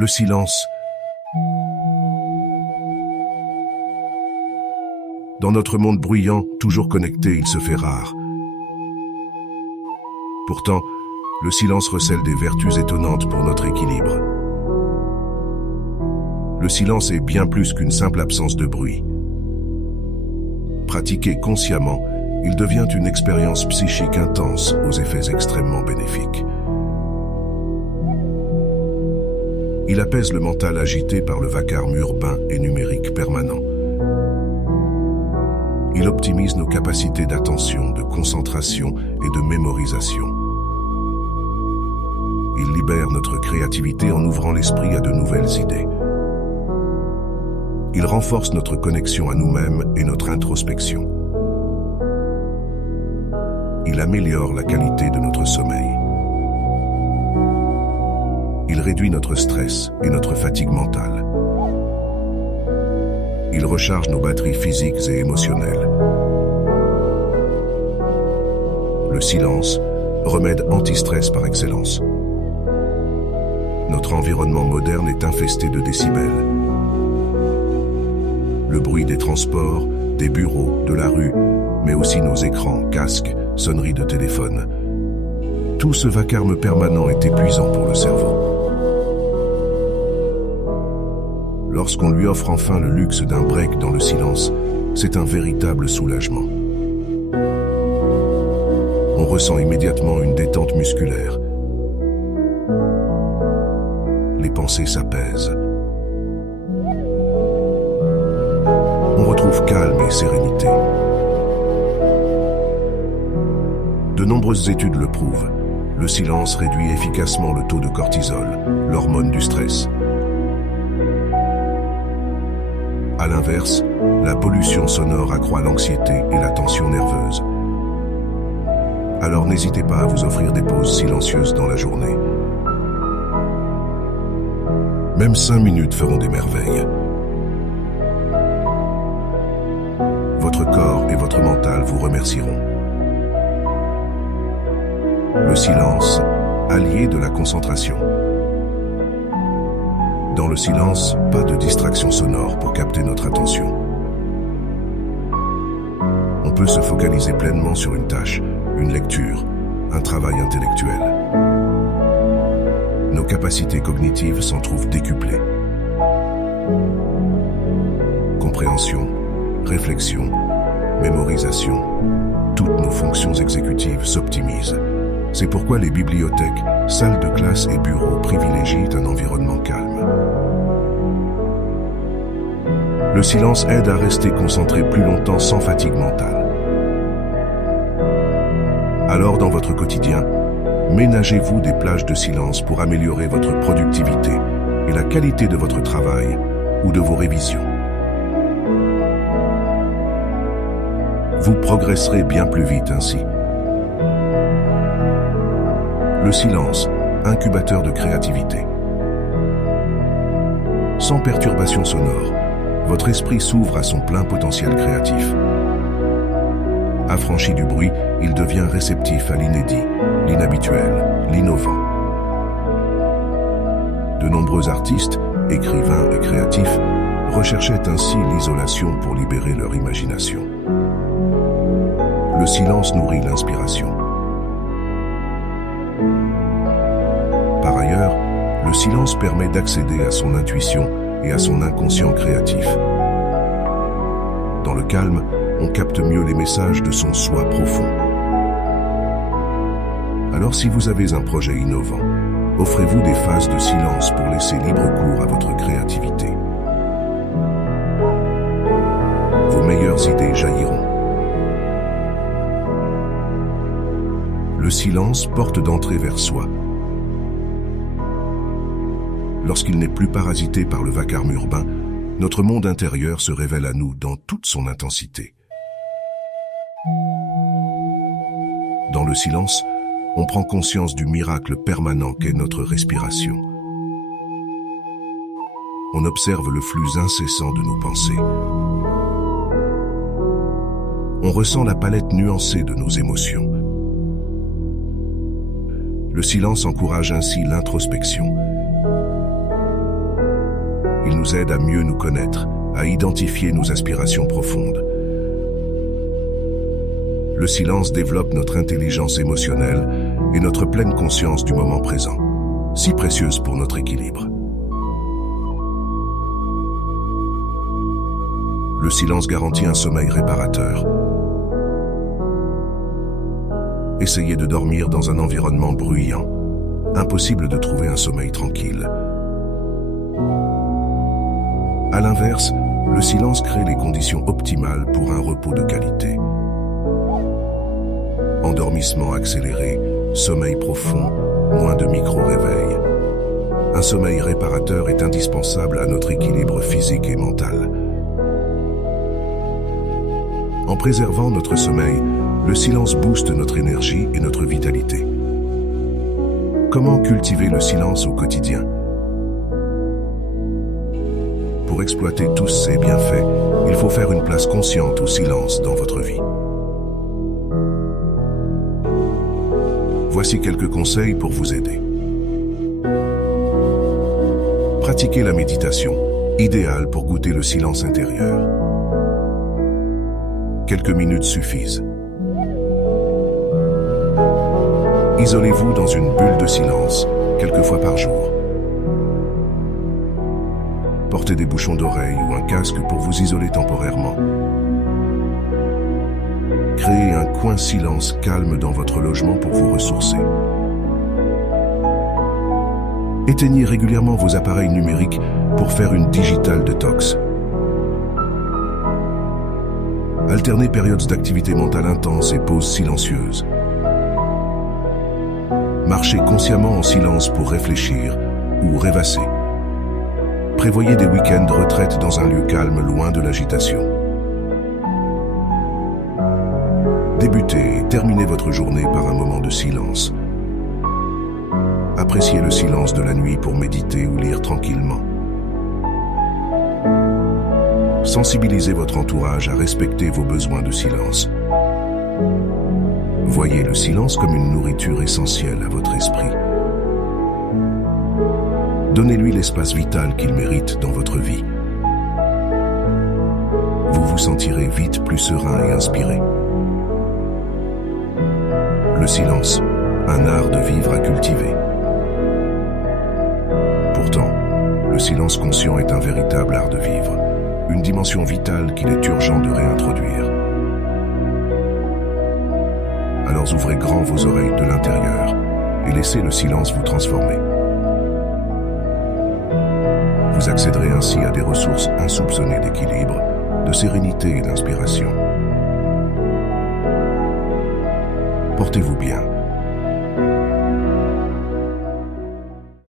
Le silence. Dans notre monde bruyant, toujours connecté, il se fait rare. Pourtant, le silence recèle des vertus étonnantes pour notre équilibre. Le silence est bien plus qu'une simple absence de bruit. Pratiqué consciemment, il devient une expérience psychique intense aux effets extrêmement bénéfiques. Il apaise le mental agité par le vacarme urbain et numérique permanent. Il optimise nos capacités d'attention, de concentration et de mémorisation. Il libère notre créativité en ouvrant l'esprit à de nouvelles idées. Il renforce notre connexion à nous-mêmes et notre introspection. Il améliore la qualité de notre sommeil. Il réduit notre stress et notre fatigue mentale. Il recharge nos batteries physiques et émotionnelles. Le silence, remède anti-stress par excellence. Notre environnement moderne est infesté de décibels. Le bruit des transports, des bureaux, de la rue, mais aussi nos écrans, casques, sonneries de téléphone. Tout ce vacarme permanent est épuisant pour le cerveau. Lorsqu'on lui offre enfin le luxe d'un break dans le silence, c'est un véritable soulagement. On ressent immédiatement une détente musculaire. Les pensées s'apaisent. On retrouve calme et sérénité. De nombreuses études le prouvent. Le silence réduit efficacement le taux de cortisol, l'hormone du stress. À l'inverse, la pollution sonore accroît l'anxiété et la tension nerveuse. Alors n'hésitez pas à vous offrir des pauses silencieuses dans la journée. Même 5 minutes feront des merveilles. Votre corps et votre mental vous remercieront. Le silence, allié de la concentration. Dans le silence, pas de distraction sonore pour capter notre attention. On peut se focaliser pleinement sur une tâche, une lecture, un travail intellectuel. Nos capacités cognitives s'en trouvent décuplées. Compréhension, réflexion, mémorisation, toutes nos fonctions exécutives s'optimisent. C'est pourquoi les bibliothèques, salles de classe et bureaux privilégient un environnement calme. Le silence aide à rester concentré plus longtemps sans fatigue mentale. Alors, dans votre quotidien, ménagez-vous des plages de silence pour améliorer votre productivité et la qualité de votre travail ou de vos révisions. Vous progresserez bien plus vite ainsi. Le silence, incubateur de créativité. Sans perturbation sonore, votre esprit s'ouvre à son plein potentiel créatif. Affranchi du bruit, il devient réceptif à l'inédit, l'inhabituel, l'innovant. De nombreux artistes, écrivains et créatifs recherchaient ainsi l'isolation pour libérer leur imagination. Le silence nourrit l'inspiration. Par ailleurs, le silence permet d'accéder à son intuition et à son inconscient créatif. Dans le calme, on capte mieux les messages de son soi profond. Alors si vous avez un projet innovant, offrez-vous des phases de silence pour laisser libre cours à votre créativité. Vos meilleures idées jailliront. Le silence, porte d'entrée vers soi. Lorsqu'il n'est plus parasité par le vacarme urbain, notre monde intérieur se révèle à nous dans toute son intensité. Dans le silence, on prend conscience du miracle permanent qu'est notre respiration. On observe le flux incessant de nos pensées. On ressent la palette nuancée de nos émotions. Le silence encourage ainsi l'introspection. nous aide à mieux nous connaître, à identifier nos aspirations profondes. Le silence développe notre intelligence émotionnelle et notre pleine conscience du moment présent, si précieuse pour notre équilibre. Le silence garantit un sommeil réparateur. Essayez de dormir dans un environnement bruyant. Impossible de trouver un sommeil tranquille. À l'inverse, le silence crée les conditions optimales pour un repos de qualité. Endormissement accéléré, sommeil profond, moins de micro-réveils. Un sommeil réparateur est indispensable à notre équilibre physique et mental. En préservant notre sommeil, le silence booste notre énergie et notre vitalité. Comment cultiver le silence au quotidien? Pour exploiter tous ses bienfaits, il faut faire une place consciente au silence dans votre vie. Voici quelques conseils pour vous aider. Pratiquez la méditation, idéale pour goûter le silence intérieur. Quelques minutes suffisent. Isolez-vous dans une bulle de silence, quelques fois par jour. Portez des bouchons d'oreille ou un casque pour vous isoler temporairement. Créez un coin silence calme dans votre logement pour vous ressourcer. Éteignez régulièrement vos appareils numériques pour faire une digital detox. Alternez périodes d'activité mentale intense et pauses silencieuses. Marchez consciemment en silence pour réfléchir ou rêvasser. Prévoyez des week-ends de retraite dans un lieu calme, loin de l'agitation. Débutez et terminez votre journée par un moment de silence. Appréciez le silence de la nuit pour méditer ou lire tranquillement. Sensibilisez votre entourage à respecter vos besoins de silence. Voyez le silence comme une nourriture essentielle à votre esprit. Donnez-lui l'espace vital qu'il mérite dans votre vie. Vous vous sentirez vite plus serein et inspiré. Le silence, un art de vivre à cultiver. Pourtant, le silence conscient est un véritable art de vivre, une dimension vitale qu'il est urgent de réintroduire. Alors ouvrez grand vos oreilles de l'intérieur et laissez le silence vous transformer. Vous accéderez ainsi à des ressources insoupçonnées d'équilibre, de sérénité et d'inspiration. Portez-vous bien